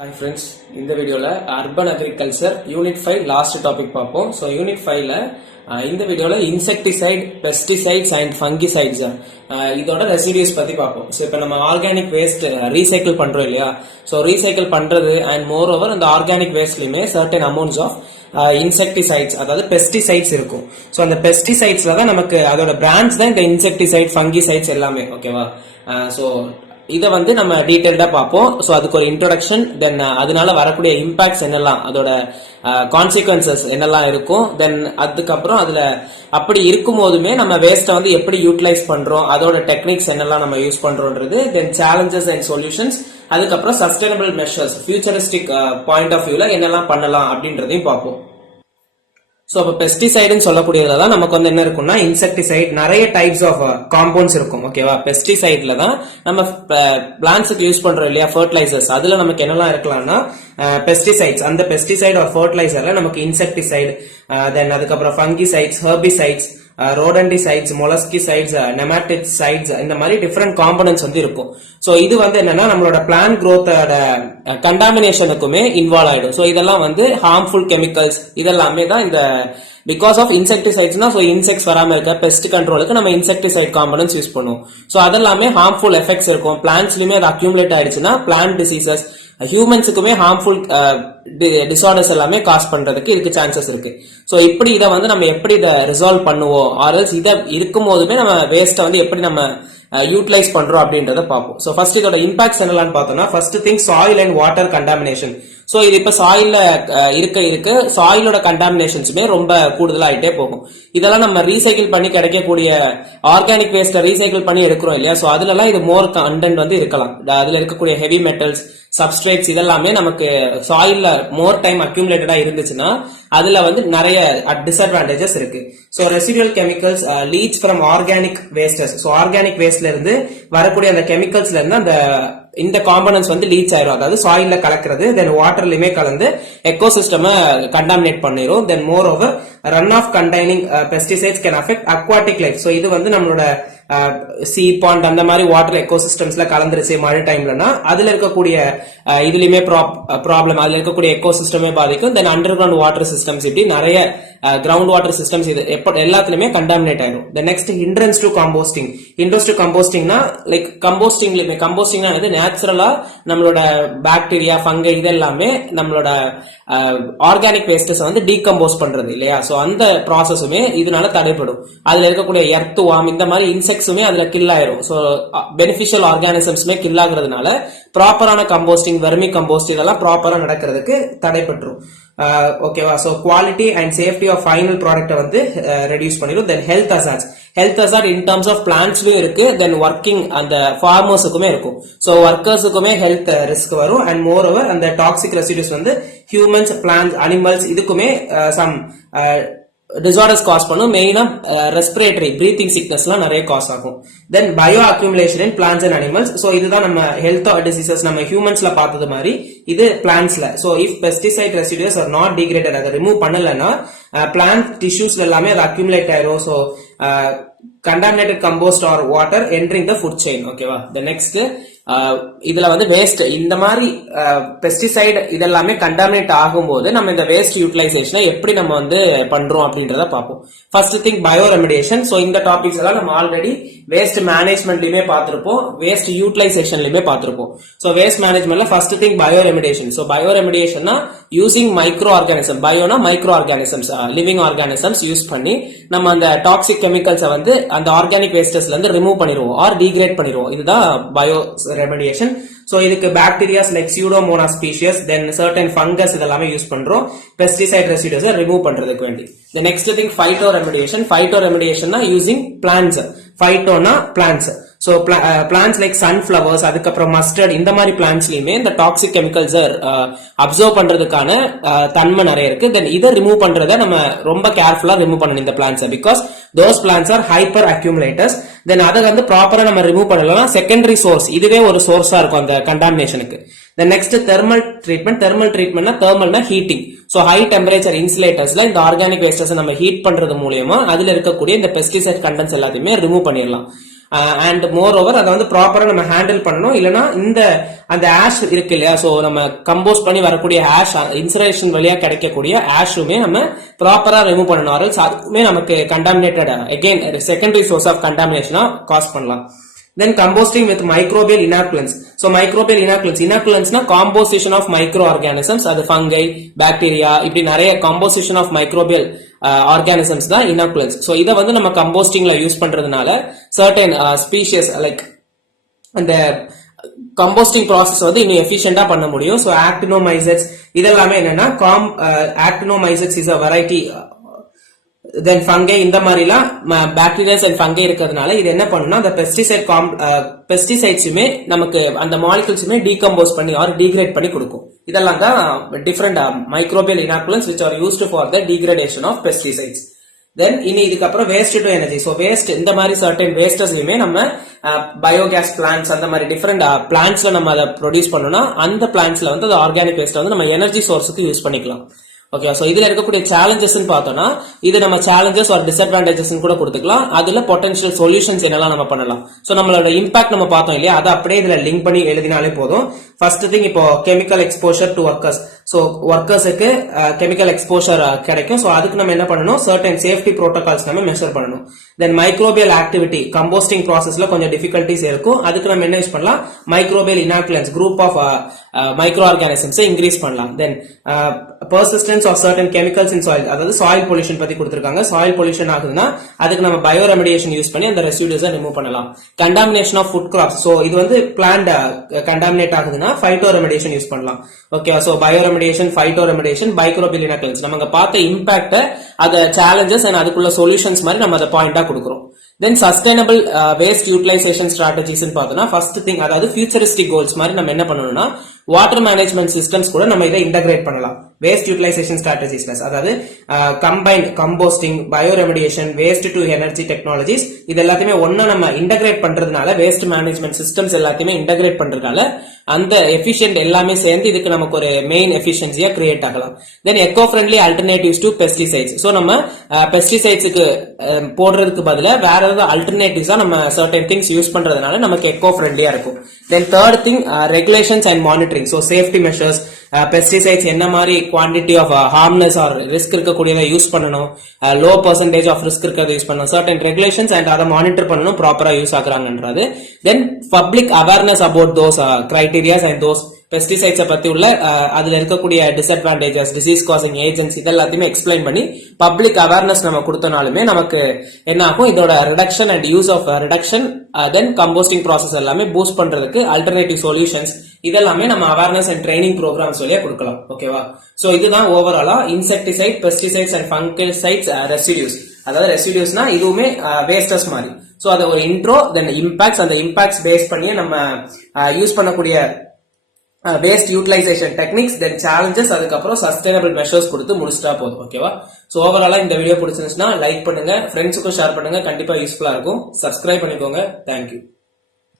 Hi friends, இந்த வீடியோல urban agriculture unit 5 last topic பார்ப்போம். ஸோ யூனிட் 5ல இந்த வீடியோல இன்செக்டிசைட், பெஸ்டிசைட்ஸ் அண்ட் ஃபங்கிசைட்ஸ் இதோட ரெசிடியூஸ் பத்தி பார்ப்போம். ஸோ இப்போ நம்ம ஆர்கானிக் வேஸ்ட் ரீசைக்கிள் பண்றோம் இல்லையா? ஸோ ரீசைக்கிள் பண்றது அண்ட் மோர் ஓவர் அந்த ஆர்கானிக் வேஸ்ட்லயுமே சர்டன் அமௌண்ட்ஸ் ஆஃப் இன்செக்டிசைட்ஸ் அதாவது பெஸ்டிசைட்ஸ் இருக்கும். ஸோ அந்த பெஸ்டிசைட்ஸ்ல தான் நமக்கு அதோட பிராண்ட்ஸ் தான் இந்த இன்செக்டிசைட், ஃபங்கிசைட்ஸ் எல்லாமே. ஓகேவா? ஸோ இதை நம்ம டீடைல்டா பார்ப்போம். ஸோ அதுக்கு ஒரு இன்ட்ரோடக்ஷன், தென் அதனால வரக்கூடிய இம்பாக்ட்ஸ் என்னெல்லாம், அதோட கான்சிக்வன்சஸ் என்னெல்லாம் இருக்கும், தென் அதுக்கப்புறம் அதுல அப்படி இருக்கும் போதுமே நம்ம வேஸ்ட்டை எப்படி யூட்டிலைஸ் பண்றோம், அதோட டெக்னிக்ஸ் என்னெல்லாம் நம்ம யூஸ் பண்றோம்ன்றது, தென் சேலஞ்சஸ் அண்ட் சொல்யூஷன்ஸ், அதுக்கப்புறம் sustainable measures, futuristic point of வியூல என்னெல்லாம் பண்ணலாம் அப்படின்றதையும் பார்ப்போம். ஸோ அப்போ பெஸ்டிசைடுன்னு சொல்லக்கூடியதுல தான் நமக்கு என்ன இருக்கும்னா இன்செக்டிசைட், நிறைய டைப்ஸ் ஆஃப் காம்பவுண்ட்ஸ் இருக்கும். ஓகேவா? பெஸ்டிசைட்ல தான் நம்ம பிளான்ட்ஸுக்கு யூஸ் பண்றோம் இல்லையா, ஃபர்டிலைசர்ஸ், அதுல நமக்கு என்னெல்லாம் இருக்கலாம்னா பெஸ்டிசைட்ஸ், அந்த பெஸ்டிசைட் ஆர் ஃபர்டிலைசர்ல நமக்கு இன்செக்டிசைட், தென் அதுக்கப்புறம் ஃபங்கிசைட்ஸ், ஹெர்பிசைட்ஸ், ரோடன்டிசைட்ஸ், மொலஸ்கிசைட்ஸ், நெமாட்டிசைட்ஸ், இந்த மாதிரி டிஃப்ரெண்ட் காம்பனன்ட்ஸ் இருக்கும். சோ இது என்னன்னா நம்மளோட பிளான்ட் growthோட கண்டாமினேஷனுக்குமே இன்வால்வ் ஆயிடும். சோ இதெல்லாம் ஹார்ம்ஃபுல் கெமிக்கல்ஸ், இதெல்லாமே தான் இந்த பிகாஸ் ஆஃப் இன்செக்டிசைட்ஸ்னா, ஸோ இன்செக்ட்ஸ் வராம இருக்க பெஸ்ட் கண்ட்ரோலுக்கு நம்ம இன்செக்டிசைட் காம்பனன்ட்ஸ் யூஸ் பண்ணுவோம். ஸோ அதெல்லாமே ஹார்ம்ஃபுல் எஃபெக்ட்ஸ் இருக்கும். பிளான்ட்ஸ்லயுமே அது அக்யூமுலேட் ஆயிடுச்சுன்னா பிளான்ட் டிசீசஸ், ஹியூமன்ஸுக்குமே ஹார்ம்ஃபுல் டிசார்டர்ஸ் எல்லாமே காஸ் பண்றதுக்கு இதுக்கு சான்சஸ் இருக்கு. ஸோ இப்படி இதை நம்ம எப்படி இதை ரிசால்வ் பண்ணுவோம், ஆர்எல்ஸ் இதை இருக்கும் போதுமே நம்ம வேஸ்ட்டை எப்படி நம்ம யூட்டிலைஸ் பண்றோம் அப்படின்றத பார்ப்போம். ஸோ ஃபர்ஸ்ட் இதோட இம்பாக்ட்ஸ் என்னெல்லாம் பார்த்தோம்னா, first thing soil and water contamination. So இது இப்ப சாயில்ல இருக்க சாயிலோட கண்டாமினேஷன்ஸுமே ரொம்ப கூடுதலாயிட்டே போகும். இதெல்லாம் நம்ம ரீசைக்கிள் பண்ணி கிடைக்கக்கூடிய ஆர்கானிக் வேஸ்ட்டை ரீசைக்கிள் பண்ணி எடுக்கிறோம் இல்லையா? ஸோ அதுலலாம் இது மோர் கண்டென்ட் இருக்கலாம். அதுல இருக்கக்கூடிய ஹெவி மெட்டல்ஸ், சப்ஸ்ட்ரேட்ஸ், இதெல்லாமே நமக்கு சாயில்ல மோர் டைம் அக்யூமுலேட்டடா இருந்துச்சுன்னா அதுல நிறைய டிஸ்அட்வான்டேஜஸ் இருக்கு. So residual chemicals leach from organic wastes. So organic வேஸ்ட்ல இருந்து வரக்கூடிய அந்த கெமிக்கல்ஸ்ல இருந்து அந்த இந்த காம்பனன்ட்ஸ் லீச் ஆயிரும், அதாவது சாயில்ல கலக்கிறது, தென் வாட்டர்லயுமே கலந்து எக்கோசிஸ்டம் கண்டாமினேட் பண்ணிரும். Then moreover run off containing pesticides can affect aquatic life. So இது நம்மளோட சி பாண்ட் அந்த மாதிரி வாட்டர் எக்கோசிஸ்டம்ஸ்ல கலந்துருச்சு மழை டைம்லனா அதுல இருக்கக்கூடிய இதுலயுமே ப்ராப்ளம், அதுல இருக்கக்கூடிய எக்கோசிஸ்டமே பாதிக்கும். Then underground water systems, இப்படி நிறைய கிரவுண்ட் வாட்டர் சிஸ்டம்ஸ் இது எல்லாத்துலயுமே கண்டாமினேட் ஆயிடும். Then next hindrance to composting. Hindrance to கம்போஸ்டிங்னா லைக் கம்போஸ்டிங்னா நேச்சுரலா நம்மளோட பாக்டீரியா, ஃபங்கை, இதெல்லாமே நம்மளோட ஆர்கானிக் வேஸ்டஸ் டீகம்போஸ் பண்றது இல்லையா? சோ அந்த ப்ராசஸுமே இதனால தடைப்படும். அதுல இருக்கக்கூடிய எர்த் வார்ம், இந்த மாதிரி இன்செக்ட்ஸுமே அதுல கில் ஆயிரும். சோ பெனிஃபிஷியல் ஆர்கானிசம்ஸ்மே கில் ஆகுறதுனால ப்ராப்பரான கம்போஸ்டிங், வெர்மி கம்போஸ்ட் இதெல்லாம் ப்ராப்பரா நடக்கிறதுக்கு தடைப்பட்டுரும். ஓகேவா? So quality and safety of final product reduce பண்ணிடும். Then health hazard in terms of பிளான்ட்ஸ்லயும் இருக்கு, தென் ஒர்க்கிங் அந்த ஃபார்மர்ஸுக்குமே இருக்கும். சோ ஒர்க்கர்ஸுக்குமே ஹெல்த் ரிஸ்க் வரும். அண்ட் மோர் ஓவர் அந்த toxic residues humans, plants, animals இதுக்குமே சம் டிசார்டர்ஸ் காஸ் பண்ணும். மெயினா ரெஸ்பிரேட்டரி, பிரீத்திங் சிக்னஸ் எல்லாம் நிறைய காஸ் ஆகும். Then bio accumulation in plants and animals. So இதுதான் நம்ம ஹெல்த் டிசீசஸ் நம்ம ஹியூமன்ஸ்ல பார்த்தது மாதிரி இது பிளான்ட்ஸ்ல. So if pesticide residues are not degraded, அதை ரிமூவ் பண்ணலன்னா பிளான்ட் டிஷ்யூஸ்ல எல்லாமே அது அக்யூமுலேட் ஆயிரும். So contaminated compost or water entering the food chain. ஓகேவா? the next இதுல வேஸ்ட், இந்த மாதிரி பெஸ்டிசைட் இதெல்லாமே கண்டாமினேட் ஆகும்போது நம்ம இந்த வேஸ்ட் யூட்டிலைசேஷனை எப்படி நம்ம பண்றோம் அப்படின்றத பார்ப்போம். First thing bioremediation. So இந்த டாபிக்ஸ் எல்லாம் நம்ம ஆல்ரெடி வேஸ்ட் மேனேஜ்மெண்ட்லயுமே பார்த்திருப்போம், வேஸ்ட் யூட்டிலைசேஷன்லயுமே பார்த்திருப்போம். சோ வேஸ்ட் மேனேஜ்மெண்ட்ல first thing bioremediation. So பயோ ரெமிடியேஷன்னா யூசிங் மைக்ரோ ஆர்கானிசம், பயோனா microorganisms, living organisms use பண்ணி நம்ம அந்த டாக்ஸிக் கெமிக்கல்ஸை அந்த ஆர்கானிக் வேஸ்டஸ்ல இருந்து ரிமூவ் பண்ணிடுவோம் ஆர் டீக்ரேட் பண்ணிடுவோம். இதுதான் பயோ ரெமிடியேஷன். சோ இதுக்கு பாக்டீரியாஸ் லைக் சூடோமோனாஸ் ஸ்பீஷியஸ், தென் சர்டன் ஃபங்கஸ் இதெல்லாமே யூஸ் பண்றோம் பெஸ்டிசைட் ரெசிடியூஸ் ரிமூவ் பண்றதுக்கு வேண்டி. The next thing phyto remediation. Phyto remediation na using plants. Phyto na plants. So plants like sunflowers, அதுக்கப்புறம் mustard, இந்த மாதிரி பிளான்ட்ஸ்லயுமே இந்த toxic chemicals observe பண்றதுக்கான தன்மை நிறைய இருக்கு. தென் இதை ரிமூவ் பண்றதை நம்ம ரொம்ப கேர்ஃபுல்லா ரிமூவ் பண்ணணும் இந்த plants, because those plants are hyper accumulators. தென் அதை ப்ராப்பரா நம்ம ரிமூவ் பண்ணலாம். செகண்டரி சோர்ஸ், இதுவே ஒரு சோர்ஸா இருக்கும் அந்த கண்டாமினேஷனுக்கு. The next thermal treatment. Thermal treatment na thermal na heating. So high temperature insulators-ல இந்த ஆர்கானிக் வேஸ்டஸ் நம்ம ஹீட் பண்றது மூலமா அதுல இருக்கக்கூடிய இந்த பெஸ்டிசைட் கண்டென்ட்ஸ் எல்லாத்தையுமே ரிமூவ் பண்ணிடலாம். அண்ட் மோர் ஓவர் அதை வந்து ப்ராப்பரா நம்ம ஹேண்டில் பண்ணணும். இல்லைன்னா இந்த அந்த ஆஷ் இருக்கு இல்லையா, சோ நம்ம கம்போஸ் பண்ணி வரக்கூடிய ஆஷ், இன்சுலேஷன் வழியா கிடைக்கக்கூடிய ஆஷுமே நம்ம ப்ராப்பரா ரிமூவ் பண்ணணும். அதுக்குமே நமக்கு contaminated again secondary source of கண்டாமினேஷனா காஸ் பண்ணலாம். Then composting with microbial inoculants. So microbial inoculants na composition of microorganisms, அது fungi, bacteria, இப்படி நிறைய composition of microbial organisms தான் inoculants. So இத வந்து நம்ம compostingல யூஸ் பண்றதுனால certain species like அந்த கம்போஸ்டிங் ப்ராசஸ் வந்து இன்னும் எஃபிஷியண்டா பண்ண முடியும். ஸோ ஆக்டினோமைசெட்ஸ் இதெல்லாமே என்னன்னா actinomycetes is a variety, then fungi, இந்த மாதிரிலாம் பாக்டீரியாஸ் அண்ட் ஃபங்கை இருக்கிறதுனால இது என்ன பண்ணும்னா அந்த பெஸ்டிசைட்ஸுமே நமக்கு அந்த மாலிகுல்ஸுமே டீகம்போஸ் பண்ணி ஆர் டீக்ரேட் பண்ணி கொடுக்கும். இதெல்லாம் தான் different microbial inoculants which are used for the degradation of pesticides. Then இனி இதுக்கப்புறம் waste to energy. So waste இந்த மாதிரி சர்டன் வேஸ்டஸ்லயுமே நம்ம பயோகேஸ் பிளான்ட்ஸ் அந்த மாதிரி டிஃபரெண்ட் பிளான்ட்ஸ்ல நம்ம அதை ப்ரொடியூஸ் பண்ணோம்னா அந்த பிளான்ட்ஸ்ல வந்து அந்த ஆர்கானிக் வேஸ்ட் வந்து நம்ம எனர்ஜி சோர்ஸுக்கு யூஸ் பண்ணிக்கலாம். ஓகே, சோ இதுல இருக்கக்கூடிய சேலஞ்சஸ் பார்த்தோம்னா இது நம்ம சேலஞ்சஸ் ஒரு டிஸ்அட்வான்டேஜஸ் கூட கொடுத்துக்கலாம். அதுல பொட்டன்ஷியல் சொல்யூஷன்ஸ் என்னெல்லாம் நம்ம பண்ணலாம். சோ நம்மளோட இம்பாக்ட் நம்ம பார்த்தோம் இல்லையா, அதை அப்படியே இதுல லிங்க் பண்ணி எழுதினாலே போதும். ஃபர்ஸ்ட் திங் இப்போ chemical exposure to workers. So ஒர்க்கர்ஸுக்கு கெமிக்கல் எக்ஸ்போஷர் கிடைக்கும். சோ அதுக்கு நம்ம என்ன பண்ணணும், சர்டன் சேஃப்டி ப்ரோட்டோகால்ஸ் நம்ம மெஷர் பண்ணணும். தென் மைக்ரோபியல் ஆக்டிவிட்டி கம்போஸ்டிங் ப்ராசஸ்ல கொஞ்சம் டிஃபிகல்டிஸ் இருக்கும். அதுக்கு நம்ம என்ன யூஸ் பண்ணலாம், microbial inoculants group of microorganisms increase பண்ணலாம். Then persistence of certain chemicals in soil, அதாவது சாயில் பொல்யூஷன் பத்தி கொடுத்திருக்காங்க. சாயில் பொல்யூஷன் ஆகுதுன்னா அதுக்கு நம்ம பயோ ரெமிடியேஷன் யூஸ் பண்ணி அந்த ரெசிடியூஸை ரிமூவ் பண்ணலாம். Contamination of food crops. So இது வந்து பிளான்ட் கண்டாமினேட் ஆகுதுன்னா ஃபைட்டோ ரெமிடியேஷன் யூஸ் பண்ணலாம். Okay, so bioremediation, phytoremediation, microbial inoculants நம்ம பார்த்த இம்பாக்ட், அத சேலஞ்சஸ் அண்ட் அதுக்குள்ள சொல்யூஷன்ஸ் மாதிரி நம்ம அதை பாயிண்டா கொடுக்குறோம். தென் சஸ்டைனபிள் வேஸ்ட் யூட்டிலைசேஷன் ஸ்ட்ராட்டஜிஸ் பார்த்தோம்னா ஃபர்ஸ்ட் திங், அதாவது ஃபியூச்சரிஸ்டிக் கோல்ஸ் மாதிரி நம்ம என்ன பண்ணணும்னா வாட்டர் மேனேஜ்மெண்ட் சிஸ்டம்ஸ் கூட நம்ம இதை இன்டகிரேட் பண்ணலாம். வேஸ்ட் யூட்டிலைசேஷன் ஸ்ட்ராட்டஜிஸ் அதாவது combined composting, bio remediation, waste to energy technologies இது எல்லாத்தையுமே ஒன்னு நம்ம இன்டகிரேட் பண்றதுனால, வேஸ்ட் மேனேஜ்மெண்ட் சிஸ்டம்ஸ் எல்லாத்தையுமே இன்டகிரேட் பண்றதுனால அந்த எஃபிஷியன்ட் எல்லாமே சேர்ந்து இதுக்கு நமக்கு ஒரு மெயின் எஃபிஷியன்சியா கிரியேட் ஆகலாம். Then eco friendly alternatives to pesticides. So நம்ம பெஸ்டிசைட்ஸுக்கு போடுறதுக்கு பதிலாக வேற ஏதாவது ஆல்டர்னேட்டிவ்ஸா நம்ம சர்டன் திங்ஸ் யூஸ் பண்றதுனால நமக்கு எக்கோ ஃப்ரெண்ட்லியா இருக்கும். Then third thing regulations and monitoring. So safety measures, pesticides என்ன மாதிரி quantity of harmness or risk இருக்கக்கூடியதை யூஸ் பண்ணணும், லோ பர்சன்டேஜ் ஆஃப் ரிஸ்க் இருக்கிறத யூஸ் பண்ணணும், சர்டன் ரெகுலேஷன்ஸ் அண்ட் அதை மானிட்டர் பண்ணணும் ப்ராப்பரா யூஸ் ஆகுறாங்கன்றது. Then public awareness about those criterias and those பெஸ்டிசைட்ஸை பத்தி உள்ள அதுல இருக்கக்கூடிய டிஸ்அட்வான்டேஜஸ், டிசீஸ் காசிங் ஏஜென்ட்ஸ் இதெல்லாத்தையுமே எக்ஸ்பிளைன் பண்ணி பப்ளிக் அவேர்னஸ் நம்ம கொடுத்தனாலுமே நமக்கு என்ன ஆகும், இதோட reduction and use of reduction, then composting process எல்லாமே பூஸ்ட் பண்றதுக்கு அல்டர்னேட்டிவ் சொல்யூஷன்ஸ் இதெல்லாமே நம்ம அவேர்னஸ் அண்ட் ட்ரைனிங் ப்ரோக்ராம்ஸ் வழியா கொடுக்கலாம். ஓகேவா, சோ இதுதான் ஓவராலா இன்செக்டிசைட், பெஸ்டிசைட்ஸ் அண்ட் ஃபங்கல்சைட்ஸ் ரெசிடியூஸ். அதாவது ரெசிடியூஸ்னா இதுவுமே வேஸ்டஸ் மாதிரி. சோ அது ஒரு இன்ட்ரோ, தென் இம்பாக்ட்ஸ், அந்த இம்பாக்ட்ஸ் பேஸ் பண்ணி நம்ம யூஸ் பண்ணக்கூடிய வேஸ்ட் யூட்டிலைசேஷன் டெக்னிக்ஸ், தென் சேலஞ்சஸ், அதுக்கப்புறம் சஸ்டைனபிள் மெஷர்ஸ் கொடுத்து முடிச்சிட்டா போதும். ஓகேவா, சோ ஓவராலா இந்த வீடியோ பிடிச்சிருந்துச்சுன்னா லைக் பண்ணுங்க, ஃப்ரெண்ட்ஸுக்கும் ஷேர் பண்ணுங்க, கண்டிப்பா யூஸ்ஃபுல்லா இருக்கும். சப்ஸ்கிரைப் பண்ணிக்கோங்க. தேங்க்யூ.